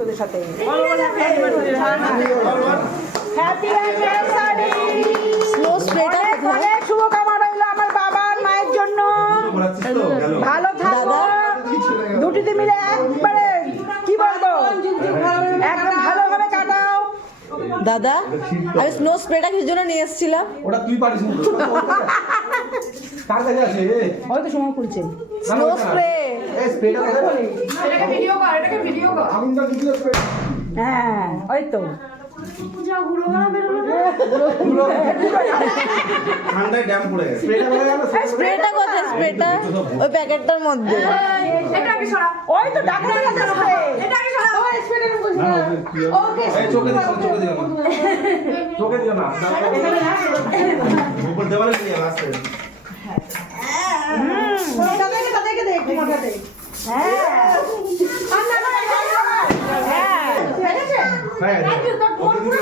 তোদের সাথে happy anniversary. Snow স্প্রেটা অনেক শুভকামনা রইল আমার বাবার মায়ের জন্য। ভালো থাকো, দুটিতে মিলে একবারে কি বলবো, একদম ভালোভাবে কাটাও। দাদা, আমি স্নো স্প্রেটা কিছু জন্য নিয়ে এসেছিলাম। ওটা তুই পারিস না। কার কাছে আছে? হয়তো সময় খুলছে। Snow spray. এই স্প্রেটা কোথায় বলি? এটাকে ভিডিও কর, এটাকে ভিডিও কর। আগুনটা ভিডিও স্প্রে। হ্যাঁ ওই তো পূজা ঘুরো না বেরোলো না। ঠান্ডায় ড্যাম পড়ে গেছে। স্প্রেটা কোথায় গেল? স্প্রেটা কোথায়? স্প্রেটা ওই প্যাকেটটার মধ্যে। এটাকে সরা। ওই তো ডাক্তারের কাছে স্প্রে। এটাকে সরা। ওই স্প্রেটার উপর না, সরা। ওকে। এই চোখে দিও না, চোখে দিও না। চোখে দিও না। উপর দেওয়ালে দিয়ে আসছে। তাদেরকে দে একটু মজা দে। হ্যাঁ আর না না হ্যাঁ হয়েছে? হ্যাঁ। তোর পুরো